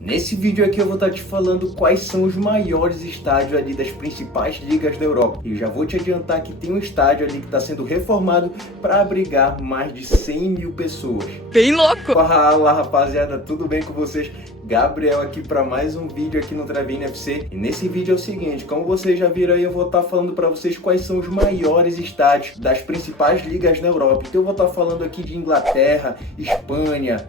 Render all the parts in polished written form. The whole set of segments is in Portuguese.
Nesse vídeo aqui eu vou estar te falando quais são os maiores estádios ali das principais ligas da Europa. E eu já vou te adiantar que tem um estádio ali que está sendo reformado para abrigar mais de 100 mil pessoas. Bem louco! Fala rapaziada, tudo bem com vocês? Gabriel aqui para mais um vídeo aqui no Drive-In FC. E nesse vídeo é o seguinte, como vocês já viram aí, eu vou estar falando para vocês quais são os maiores estádios das principais ligas na Europa. Então eu vou estar falando aqui de Inglaterra, Espanha,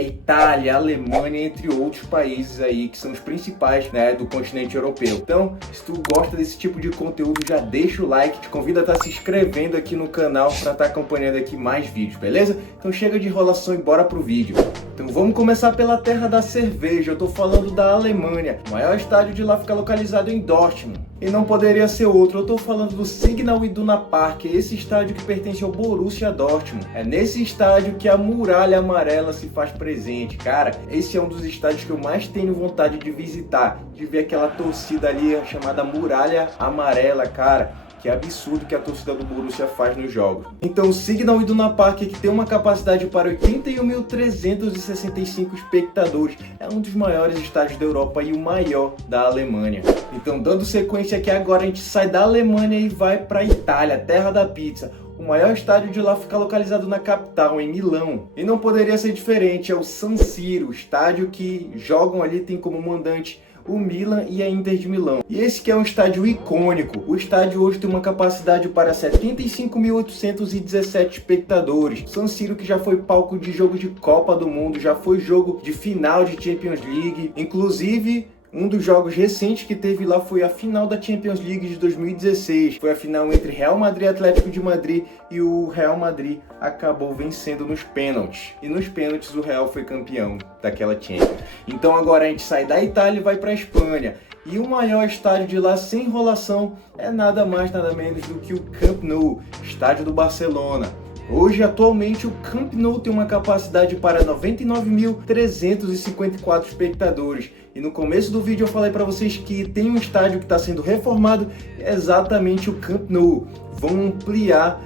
Itália, Alemanha, entre outros países aí que são os principais, né, do continente europeu. Então, se tu gosta desse tipo de conteúdo, já deixa o like, te convido a estar se inscrevendo aqui no canal para estar acompanhando aqui mais vídeos, beleza? Então chega de enrolação e bora pro vídeo. Então vamos começar pela terra da cerveja, eu tô falando da Alemanha. O maior estádio de lá fica localizado em Dortmund. E não poderia ser outro, eu tô falando do Signal Iduna Park, esse estádio que pertence ao Borussia Dortmund. É nesse estádio que a Muralha Amarela se faz presente. Cara, esse é um dos estádios que eu mais tenho vontade de visitar, de ver aquela torcida ali chamada Muralha Amarela, cara. Que absurdo que a torcida do Borussia faz nos jogos. Então o Signal Iduna Park, que tem uma capacidade para 81.365 espectadores, é um dos maiores estádios da Europa e o maior da Alemanha. Então, dando sequência aqui, agora a gente sai da Alemanha e vai para a Itália, terra da pizza. O maior estádio de lá fica localizado na capital, em Milão. E não poderia ser diferente, é o San Siro, o estádio que jogam ali, tem como mandante o Milan e a Inter de Milão. E esse que é um estádio icônico. O estádio hoje tem uma capacidade para 75.817 espectadores. San Siro, que já foi palco de jogo de Copa do Mundo, já foi jogo de final de Champions League. Inclusive, um dos jogos recentes que teve lá foi a final da Champions League de 2016. Foi a final entre Real Madrid e Atlético de Madrid e o Real Madrid acabou vencendo nos pênaltis. E nos pênaltis o Real foi campeão daquela Champions. Então agora a gente sai da Itália e vai para a Espanha. E o maior estádio de lá, sem enrolação, é nada mais nada menos do que o Camp Nou, estádio do Barcelona. Hoje, atualmente, o Camp Nou tem uma capacidade para 99.354 espectadores. E no começo do vídeo eu falei para vocês que tem um estádio que está sendo reformado, exatamente o Camp Nou. Vão ampliar,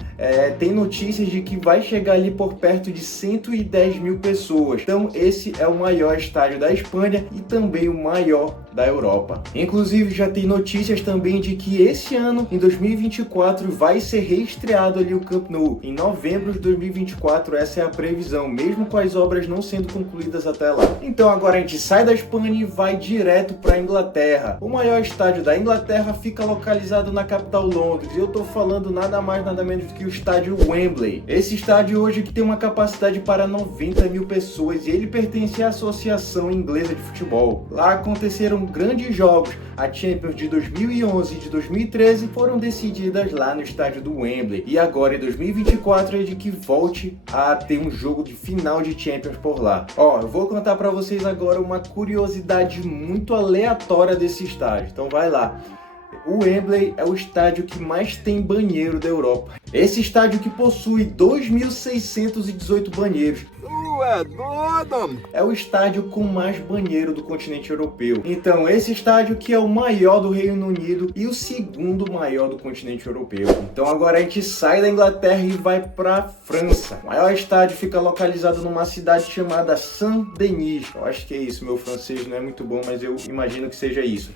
tem notícias de que vai chegar ali por perto de 110 mil pessoas. Então esse é o maior estádio da Espanha e também o maior da Europa. Inclusive já tem notícias também de que esse ano, em 2024, vai ser reestreado ali o Camp Nou. Em novembro de 2024, essa é a previsão, mesmo com as obras não sendo concluídas até lá. Então agora a gente sai da Espanha e vai direto para a Inglaterra. O maior estádio da Inglaterra fica localizado na capital Londres. E eu tô falando nada mais nada menos do que o estádio Wembley. Esse estádio hoje que tem uma capacidade para 90 mil pessoas e ele pertence à Associação Inglesa de Futebol. Lá aconteceram grandes jogos. A Champions de 2011 e de 2013 foram decididas lá no estádio do Wembley. E agora em 2024 é de que volte a ter um jogo de final de Champions por lá. Ó, eu vou contar para vocês agora uma curiosidade muito aleatória desse estádio. Então vai lá. O Wembley é o estádio que mais tem banheiro da Europa. Esse estádio que possui 2.618 banheiros. É doido! É o estádio com mais banheiro do continente europeu. Então esse estádio que é o maior do Reino Unido e o segundo maior do continente europeu. Então agora a gente sai da Inglaterra e vai para França. O maior estádio fica localizado numa cidade chamada Saint-Denis. Eu acho que é isso, meu francês não é muito bom, mas eu imagino que seja isso.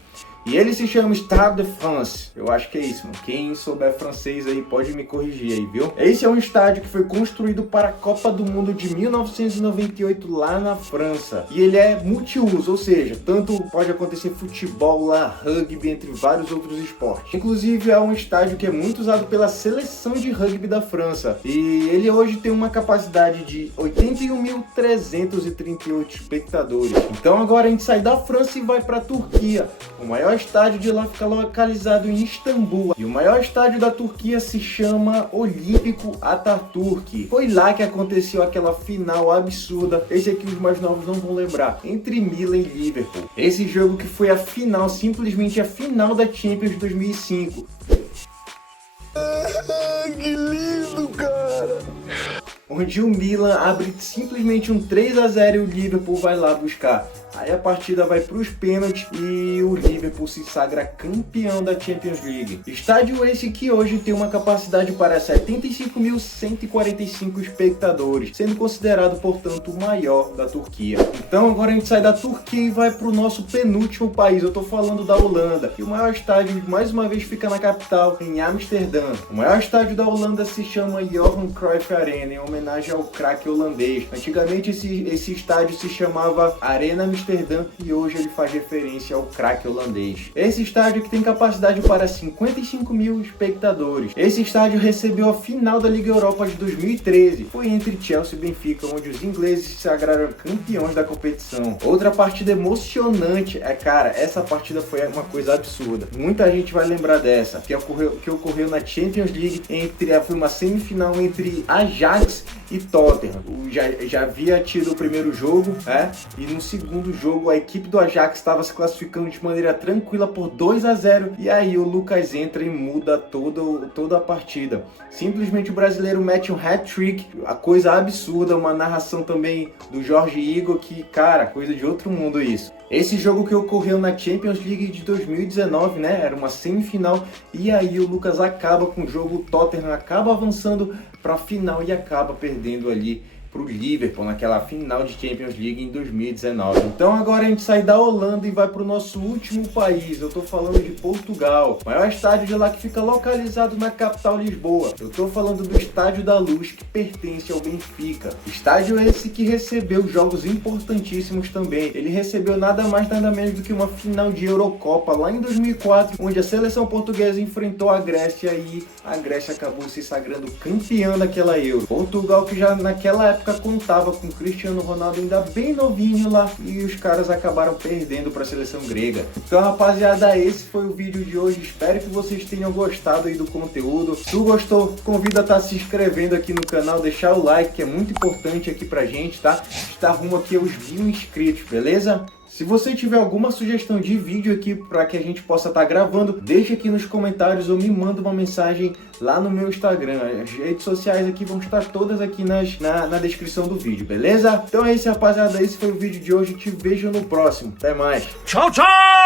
E ele se chama Stade de France. Eu acho que é isso, mano. Quem souber francês aí pode me corrigir aí, viu? Esse é um estádio que foi construído para a Copa do Mundo de 1998 lá na França. E ele é multiuso, ou seja, tanto pode acontecer futebol lá, rugby, entre vários outros esportes. Inclusive é um estádio que é muito usado pela seleção de rugby da França. E ele hoje tem uma capacidade de 81.338 espectadores. Então agora a gente sai da França e vai para a Turquia. O maior estádio de lá fica localizado em Istambul. E o maior estádio da Turquia se chama Olímpico Atatürk. Foi lá que aconteceu aquela final absurda, esse aqui os mais novos não vão lembrar, entre Milan e Liverpool. Esse jogo que foi a final, simplesmente a final da Champions de 2005. Que lindo, cara! Onde o Milan abre simplesmente um 3-0 e o Liverpool vai lá buscar. Aí a partida vai para os pênaltis e o Liverpool se sagra campeão da Champions League. Estádio esse que hoje tem uma capacidade para 75.145 espectadores, sendo considerado, portanto, o maior da Turquia. Então agora a gente sai da Turquia e vai para o nosso penúltimo país. Eu estou falando da Holanda. E o maior estádio, mais uma vez, fica na capital, em Amsterdã. O maior estádio da Holanda se chama Johan Cruyff Arena, em homenagem ao craque holandês. Antigamente esse estádio se chamava Arena Amsterdã e hoje ele faz referência ao craque holandês. Esse estádio que tem capacidade para 55 mil espectadores. Esse estádio recebeu a final da Liga Europa de 2013. Foi entre Chelsea e Benfica, onde os ingleses se sagraram campeões da competição. Outra partida emocionante, cara, essa partida foi uma coisa absurda. Muita gente vai lembrar dessa, que ocorreu na Champions League, foi uma semifinal entre Ajax e Tottenham. Já havia tido o primeiro jogo, e no segundo jogo a equipe do Ajax estava se classificando de maneira tranquila por 2-0, e aí o Lucas entra e muda toda a partida. Simplesmente o brasileiro mete um hat-trick, a coisa absurda, uma narração também do Jorge Igor, que, cara, coisa de outro mundo isso. Esse jogo que ocorreu na Champions League de 2019, era uma semifinal, e aí o Lucas acaba com o jogo, o Tottenham acaba avançando para a final e acaba perdendo ali para o Liverpool naquela final de Champions League em 2019. Então agora a gente sai da Holanda e vai para o nosso último país. Eu estou falando de Portugal, o maior estádio de lá, que fica localizado na capital, Lisboa. Eu estou falando do Estádio da Luz, que pertence ao Benfica. Estádio esse que recebeu jogos importantíssimos também. Ele recebeu nada mais nada menos do que uma final de Eurocopa lá em 2004, onde a seleção portuguesa enfrentou a Grécia e a Grécia acabou se sagrando campeã daquela Euro. Portugal, que já naquela época contava com Cristiano Ronaldo ainda bem novinho lá, e os caras acabaram perdendo para a seleção grega. Então, rapaziada, esse foi o vídeo de hoje. Espero que vocês tenham gostado aí do conteúdo. Se tu gostou, convido a estar se inscrevendo aqui no canal, deixar o like, que é muito importante aqui pra gente, tá? Está rumo aqui aos 1000 inscritos, beleza? Se você tiver alguma sugestão de vídeo aqui para que a gente possa estar gravando, deixa aqui nos comentários ou me manda uma mensagem lá no meu Instagram. As redes sociais aqui vão estar todas aqui na descrição do vídeo, beleza? Então é isso, rapaziada. Esse foi o vídeo de hoje. Te vejo no próximo. Até mais. Tchau, tchau!